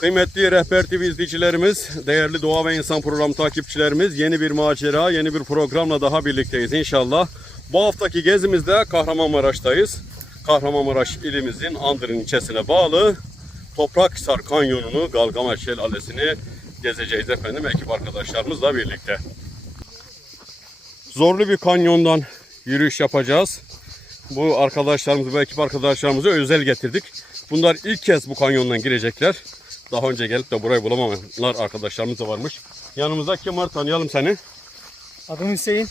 Kıymetli Rehber TV izleyicilerimiz, değerli Doğa ve İnsan programı takipçilerimiz yeni bir macera, yeni bir programla daha birlikteyiz inşallah. Bu haftaki gezimizde Kahramanmaraş'tayız. Kahramanmaraş ilimizin Andırın ilçesine bağlı Toprakhisar Kanyonu'nu, Galgamel Şelalesi'ni gezeceğiz efendim ekip arkadaşlarımızla birlikte. Zorlu bir kanyondan yürüyüş yapacağız. Bu arkadaşlarımızı, bu ekip arkadaşlarımızı özel getirdik. Bunlar ilk kez bu kanyondan girecekler. Daha önce gelip de burayı bulamayanlar arkadaşlarımız da varmış. Yanımızda kim var tanıyalım seni. Adım Hüseyin.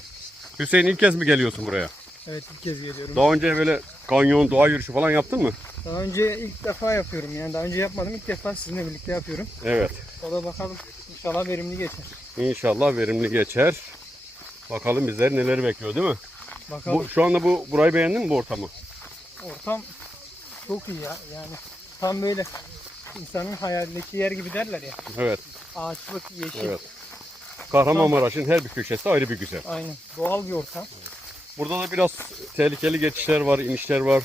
Hüseyin ilk kez mi geliyorsun buraya? Evet ilk kez geliyorum. Daha önce böyle kanyon, doğa yürüyüşü falan yaptın mı? Daha önce ilk defa yapıyorum yani daha önce yapmadım ilk defa sizinle birlikte yapıyorum. Evet. O da bakalım inşallah verimli geçer. İnşallah verimli geçer. Bakalım bizleri neler bekliyor değil mi? Bakalım Bu, şu anda bu burayı beğendin mi bu ortamı? ortam çok iyi ya yani tam böyle insanın hayalindeki yer gibi derler ya. Evet. Ağaçlık, yeşil. Evet. Kahramanmaraş'ın her bir köşesi ayrı bir güzel. Aynen doğal bir ortam. Burada da biraz tehlikeli geçişler var, inişler var.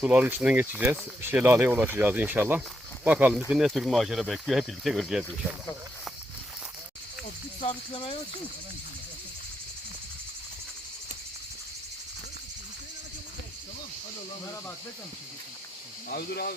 Suların içinden geçeceğiz. Şelaleye ulaşacağız inşallah. Bakalım bizi ne tür macera bekliyor. Hep birlikte göreceğiz inşallah. Optik sabitlemeyi açayım. Merhaba Akbek'im. Abi dur abi.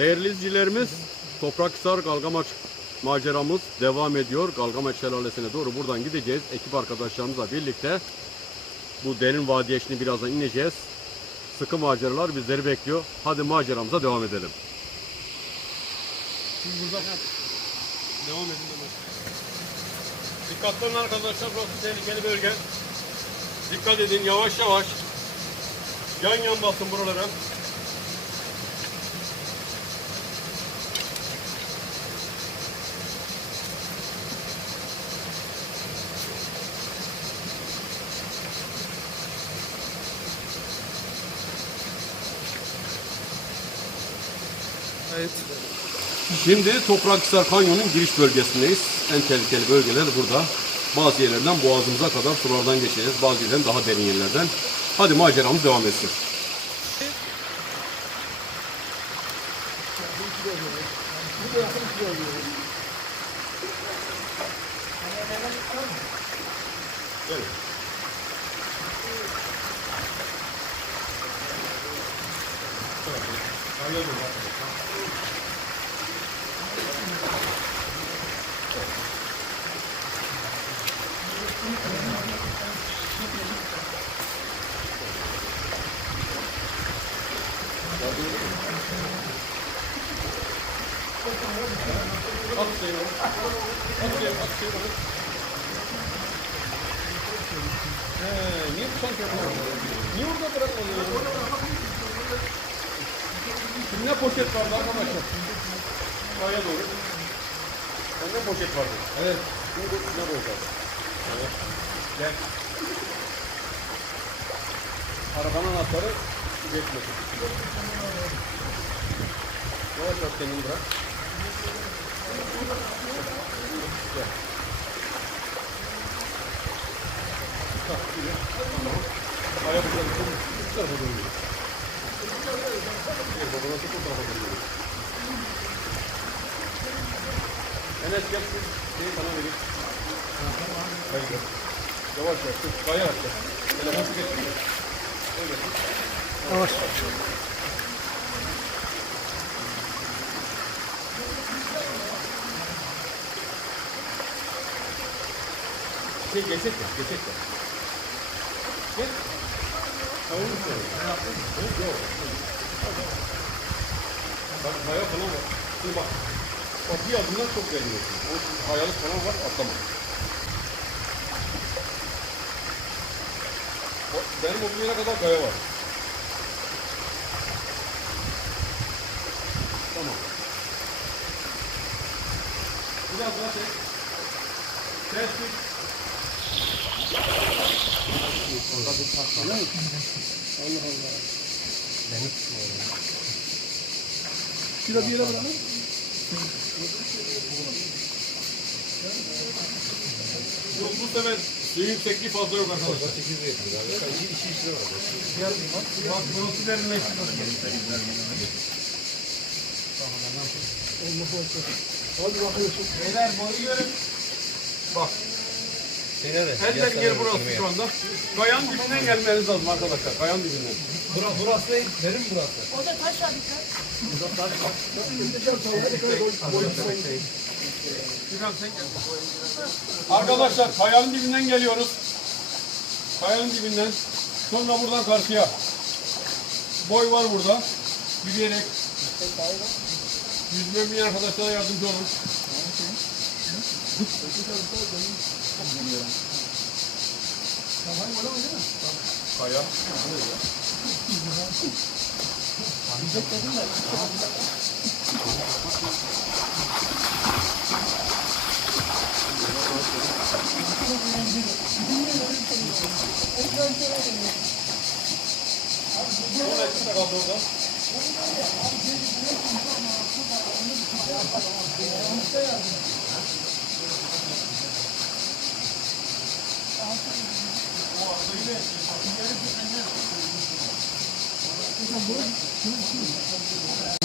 Değerli izleyicilerimiz, Toprakhisar Galgamaç maceramız devam ediyor. Galgamaç Şelalesi'ne doğru buradan gideceğiz. Ekip arkadaşlarımızla birlikte bu derin vadiye şimdi birazdan ineceğiz. Sıkı maceralar bizleri bekliyor. Hadi maceramıza devam edelim. Siz burada devam edin. Dikkatli olun arkadaşlar. Burası tehlikeli bölge. Dikkat edin yavaş yavaş. Yan yan basın buralara. Evet. Şimdi Toprakhisar Kanyon'un giriş bölgesindeyiz. En tehlikeli bölgeler burada. Bazı yerlerden boğazımıza kadar sulardan geçeceğiz. Bazı yerlerden daha derin yerlerden. Hadi maceramız devam etsin. Niye bu sanki Niye orada bırakmadın? Şimdi ne poşet vardı arkadaşlar? Şuraya doğru. Ne poşet vardı? Evet. Bunu da üstüne koyacağız. Evet. Gel. Arabanın anahtarı geçmesin. Yavaş yavaş kendini bırak. Gel. Tamam. Tamam. Ayakkabıları koy. Bu tarafa. Gel, babana tut, o tarafa doğru Enes gel şu şeyi sana vereyim. Hayır. Yavaş yavaş. Dur. Kaya aç. Telefonu getir. Yavaş. Şey geçecek mi? Geçecek mi? Gel. Tamam mı sen? Yok. Bak kaya falan var. Şimdi bak. Bak bir adımdan çok geliyorsun. O kayalık falan var atlama. Bak, Benim olduğum yere kadar kaya var. Tamam. Biraz daha çek. Tespit. Şurada bir yere bırakın. Yok bu sefer suyun yüksekliği fazla yok arkadaşlar. Bak burası derinleşti. Beyler boyu görün. Bak. Eller yer burası şu anda. Kayanın dibinden gelmeniz lazım arkadaşlar. Kayanın dibinden. Burası, burası değil, derin burası. O da taş var bir Güzel sen gel. Arkadaşlar kayanın dibinden geliyoruz. Kayanın dibinden. Sonra buradan karşıya. Boy var burada. Yürüyerek. Yüzme bilmeyen arkadaşlara yardımcı olun. Kaya.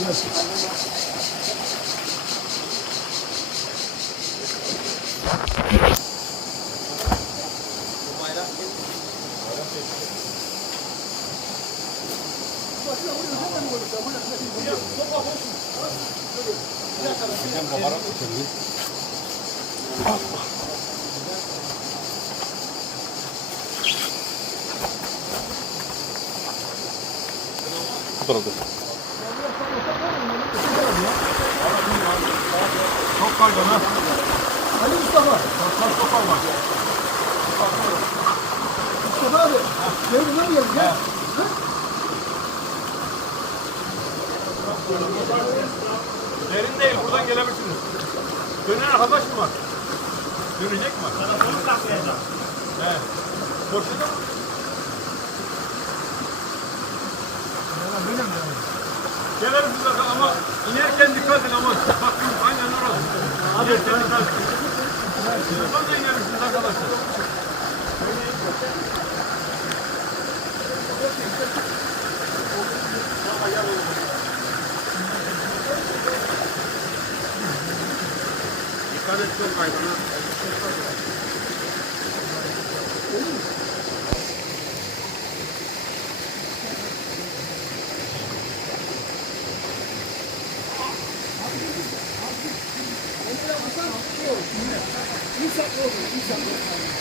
Gracias. Kaldı orada. Bu tarafta. Çok kaygan ha. Ali Mustafa. Çok çok kaygan. Mustafa abi. Gel buraya gel. Gel. Derin değil, buradan gelebilirsiniz. Dönen arkadaş mı var? Dönecek mi? Telefonu saklayacağım. He. Koşuyor mu? Gelebilirsiniz arkadaşlar ama inerken dikkat edin ama bakın aynen orası. İnerken dikkat edin. Buradan da inebilirsiniz arkadaşlar. Dikkat Talep çok aydın. Olur mu? İnşaat olur, inşaat olur.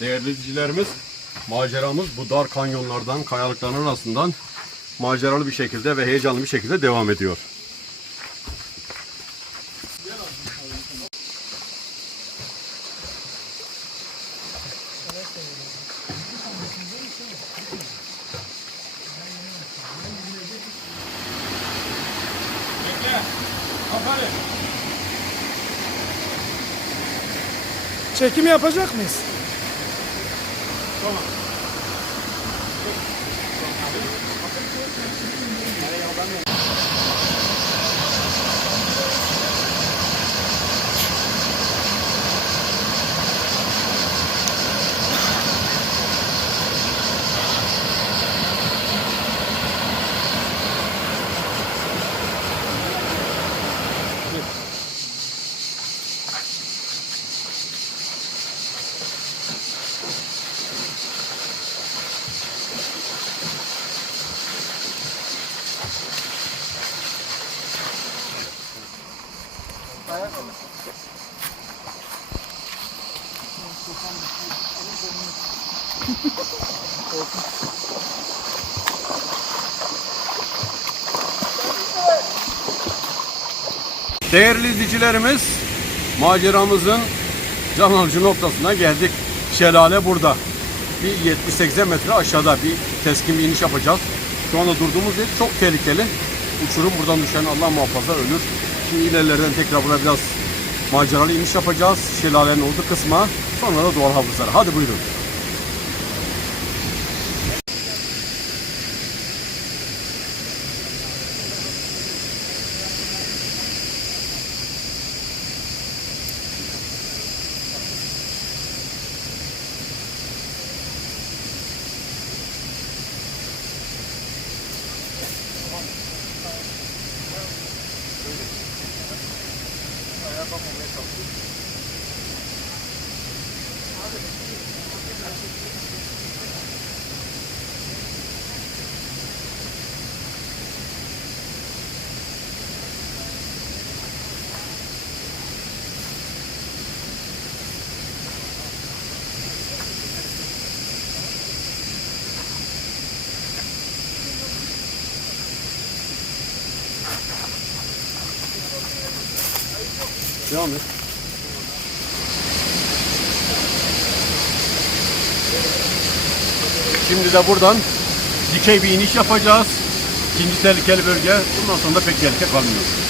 Değerli izleyicilerimiz, maceramız bu dar kanyonlardan, kayalıkların arasından maceralı bir şekilde ve heyecanlı bir şekilde devam ediyor. Çekim yapacak mıyız? 어. Değerli izleyicilerimiz, maceramızın can alıcı noktasına geldik. Şelale burada. Bir 70-80 metre aşağıda bir keskin bir iniş yapacağız. Şu anda durduğumuz yer çok tehlikeli. Uçurum buradan düşen Allah muhafaza ölür. Şimdi ilerlerden tekrar buraya biraz maceralı iniş yapacağız. Şelalenin olduğu kısma. Sonra da doğal havuzlara. Hadi buyurun. Devam et. Şimdi de buradan dikey bir iniş yapacağız. İkinci tehlikeli bölge. Bundan sonra da pek tehlike kalmıyor.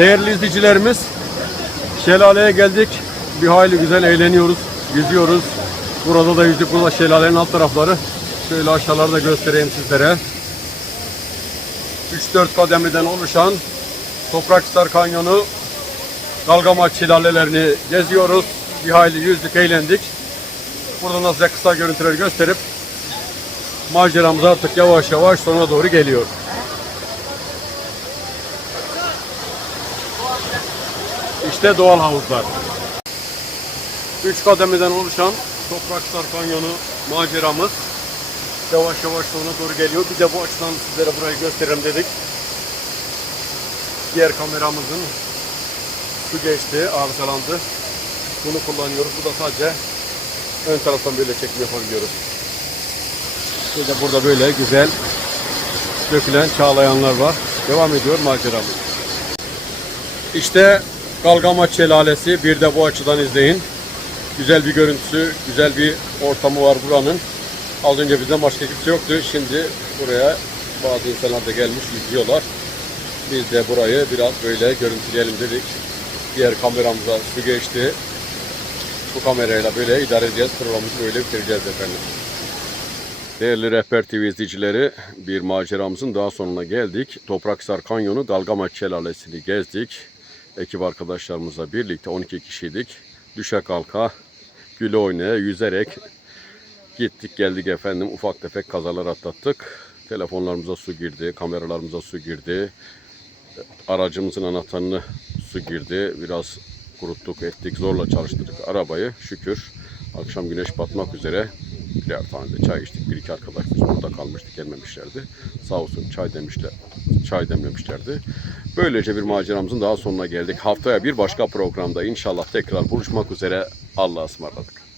Değerli izleyicilerimiz, şelaleye geldik. Bir hayli güzel eğleniyoruz, yüzüyoruz. Burada da yüzdük, burada şelalenin alt tarafları. Şöyle aşağılarda göstereyim sizlere. 3-4 kademeden oluşan Toprakhisar Kanyonu Galgamaç şelalelerini geziyoruz. Bir hayli yüzdük, eğlendik. Buradan da size kısa görüntüler gösterip maceramız artık yavaş yavaş sona doğru geliyor. İşte doğal havuzlar. Üç kademeden oluşan Toprakhisar Kanyonu maceramız yavaş yavaş sona doğru geliyor. Bir de bu açıdan sizlere burayı gösterelim dedik. Diğer kameramızın su geçti, arızalandı. Bunu kullanıyoruz. Bu da sadece ön taraftan böyle çekim yapabiliyoruz. De burada böyle güzel dökülen çağlayanlar var. Devam ediyor maceramız. İşte Galgamaç Şelalesi bir de bu açıdan izleyin. Güzel bir görüntüsü, güzel bir ortamı var buranın. Az önce bizden başka kimse yoktu. Şimdi buraya bazı insanlar da gelmiş izliyorlar. Biz de burayı biraz böyle görüntüleyelim dedik. Diğer kameramıza su geçti. Bu kamerayla böyle idare edeceğiz. Programımızı böyle bitireceğiz efendim. Değerli Rehber TV izleyicileri bir maceramızın daha sonuna geldik. Topraksar Kanyonu Galgamaç Şelalesi'ni gezdik. Ekip arkadaşlarımızla birlikte 12 kişiydik. Düşe kalka, güle oynaya, yüzerek gittik geldik efendim. Ufak tefek kazalar atlattık. Telefonlarımıza su girdi, kameralarımıza su girdi. Aracımızın anahtarını su girdi. Biraz kuruttuk, ettik, zorla çalıştırdık arabayı. Şükür akşam güneş batmak üzere birer tane çay içtik. Bir iki arkadaşımız burada kalmıştı, gelmemişlerdi. Sağ olsun çay demişler, çay demlemişlerdi. Böylece bir maceramızın daha sonuna geldik. Haftaya bir başka programda inşallah tekrar buluşmak üzere. Allah'a ısmarladık.